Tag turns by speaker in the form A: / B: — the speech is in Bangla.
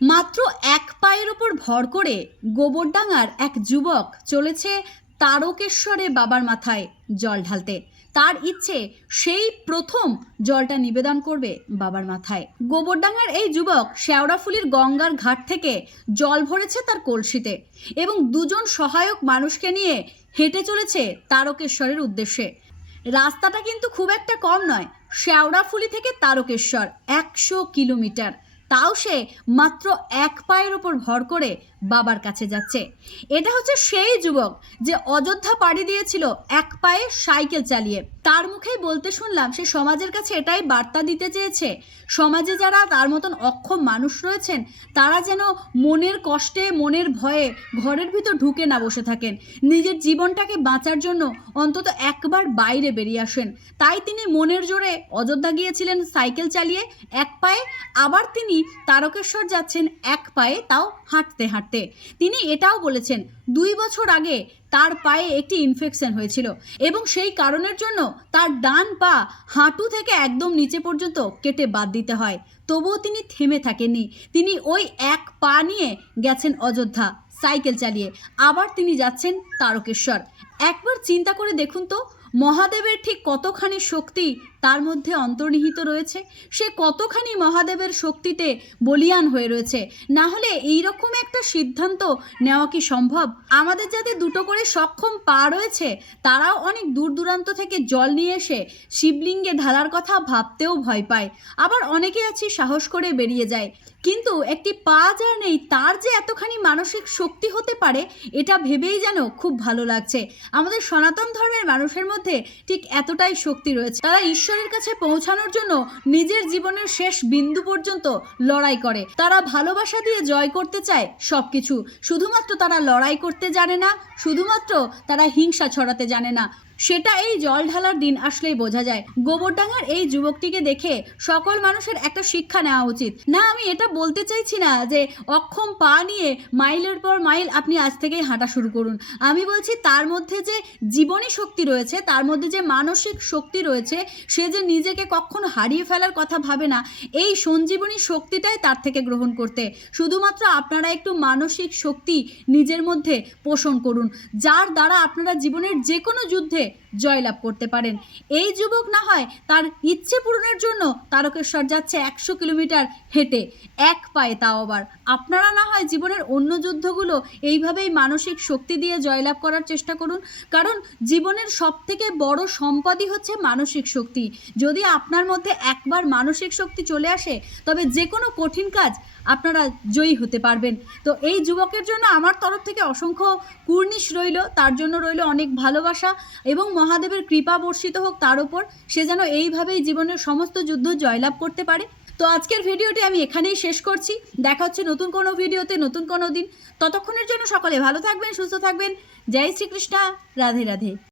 A: মাত্র এক পায়ের ওপর ভর করে গোবরডাঙ্গার এক যুবক চলেছে তারকেশ্বরে বাবার মাথায় জল ঢালতে। তার ইচ্ছে সেই প্রথম জলটা নিবেদন করবে বাবার মাথায়। গোবরডাঙ্গার এই যুবক শেওড়াফুলির গঙ্গার ঘাট থেকে জল ভরেছে তার কলসিতে এবং দুজন সহায়ক মানুষকে নিয়ে হেঁটে চলেছে তারকেশ্বরের উদ্দেশ্যে। রাস্তাটা কিন্তু খুব একটা কম নয়, শেওড়াফুলি থেকে তারকেশ্বর একশো কিলোমিটার। তাও সে মাত্র এক পায়ের ওপর ভর করে বাবার কাছে যাচ্ছে। এটা হচ্ছে সেই যুবক যে অযোধ্যা পাড়ি দিয়েছিল এক পায়ে সাইকেল চালিয়ে। তার মুখেই বলতে শুনলাম সে সমাজের কাছে এটাই বার্তা দিতে চেয়েছে। সমাজে যারা তার মতন অক্ষম মানুষ রয়েছেন, তারা যেন মনের কষ্টে, মনের ভয়ে ঘরের ভিতর ঢুকে না বসে থাকেন। নিজের জীবনটাকে বাঁচার জন্য অন্তত একবার বাইরে বেরিয়ে আসেন। তাই তিনি মনের জোরে অযোধ্যা গিয়েছিলেন সাইকেল চালিয়ে, এক পায়ে আবার তিনি তারকেশ্বর যাচ্ছেন এক পায়ে, তাও হাঁটতে হাঁটতে। তিনি এটাও বলেছেন, দুই বছর আগে তার পায়ে একটি ইনফেকশন হয়েছিল এবং সেই কারণের জন্য তার ডান পা হাঁটু থেকে একদম নিচে পর্যন্ত কেটে বাদ দিতে হয়। তবুও তিনি থেমে থাকেননি। তিনি ওই এক পা নিয়ে গেছেন অযোধ্যা, সাইকেল চালিয়ে। আবার তিনি যাচ্ছেন তারকেশ্বর। একবার চিন্তা করে দেখুন তো, মহাদেবের ঠিক কতখানি শক্তি তার মধ্যে অন্তর্নিহিত রয়েছে। সে কতখানি মহাদেবের শক্তিতে বলিয়ান হয়ে রয়েছে। না হলে এইরকম একটা সিদ্ধান্ত নেওয়া কি সম্ভব? আমাদের যাদের দুটো করে সক্ষম পা রয়েছে, তারাও অনেক দূর দূরান্ত থেকে জল নিয়ে এসে শিবলিঙ্গে ঢালার কথা ভাবতেও ভয় পায়। আবার অনেকে আছি, সাহস করে বেরিয়ে যায়। কিন্তু একটি পা যার নেই, তার যে এতখানি মানসিক শক্তি হতে পারে, এটা ভেবেই যেন খুব ভালো লাগছে। আমাদের সনাতন ধর্মের মানুষের মধ্যে ঠিক এতটাই শক্তি রয়েছে। তারা ঈশ্বরের কাছে পৌঁছানোর জন্য নিজের জীবনের শেষ বিন্দু পর্যন্ত লড়াই করে। তারা ভালোবাসা দিয়ে জয় করতে চায় সব কিছু শুধুমাত্র তারা লড়াই করতে জানে না, শুধুমাত্র তারা হিংসা ছড়াতে জানে না। সেটা এই জল ঢালার দিন আসলেই বোঝা যায়। গোবরডাঙ্গার এই যুবকটিকে দেখে সকল মানুষের একটা শিক্ষা নেওয়া উচিত। না, আমি এটা বলতে চাইছি না যে অক্ষম পা নিয়ে মাইলের পর মাইল আপনি আজ থেকেই হাঁটা শুরু করুন। আমি বলছি তার মধ্যে যে জীবনী শক্তি রয়েছে, তার মধ্যে যে মানসিক শক্তি রয়েছে, সে যে নিজেকে কখনো হারিয়ে ফেলার কথা ভাবে না, এই সঞ্জীবনী শক্তিটাই তার থেকে গ্রহণ করতে। শুধুমাত্র আপনারা একটু মানসিক শক্তি নিজের মধ্যে পোষণ করুন, যার দ্বারা আপনারা জীবনের যে কোনো যুদ্ধে জয়লাভ করতে পারেন। এই যুবক না হয় তার ইচ্ছে পূরণের জন্য তারকেশ্বর যাচ্ছে একশো কিলোমিটার হেঁটে, এক পায়ে তাও আবার। আপনারা না হয় জীবনের অন্য যুদ্ধগুলো এইভাবেই মানসিক শক্তি দিয়ে জয়লাভ করার চেষ্টা করুন, কারণ জীবনের সব থেকে বড় সম্পদই হচ্ছে মানসিক শক্তি। যদি আপনার মধ্যে একবার মানসিক শক্তি চলে আসে, তবে যে কোনো কঠিন কাজ আপনারা জয়ী হতে পারবেন। তো এই যুবকের জন্য আমার তরফ থেকে অসংখ্য কুর্নিশ রইল, তার জন্য রইল অনেক ভালোবাসা এবং মহাদেবের কৃপা বর্ষিত হোক তার উপর, সে যেন এইভাবেই জীবনের সমস্ত যুদ্ধ জয়লাভ করতে পারে। তো আজকের ভিডিওটি আমি এখানেই শেষ করছি। দেখা হচ্ছে নতুন কোনো ভিডিওতে, নতুন কোনো দিন। ততক্ষণের জন্য সকলে ভালো থাকবেন, সুস্থ থাকবেন। জয় শ্রীকৃষ্ণা, রাধে রাধে।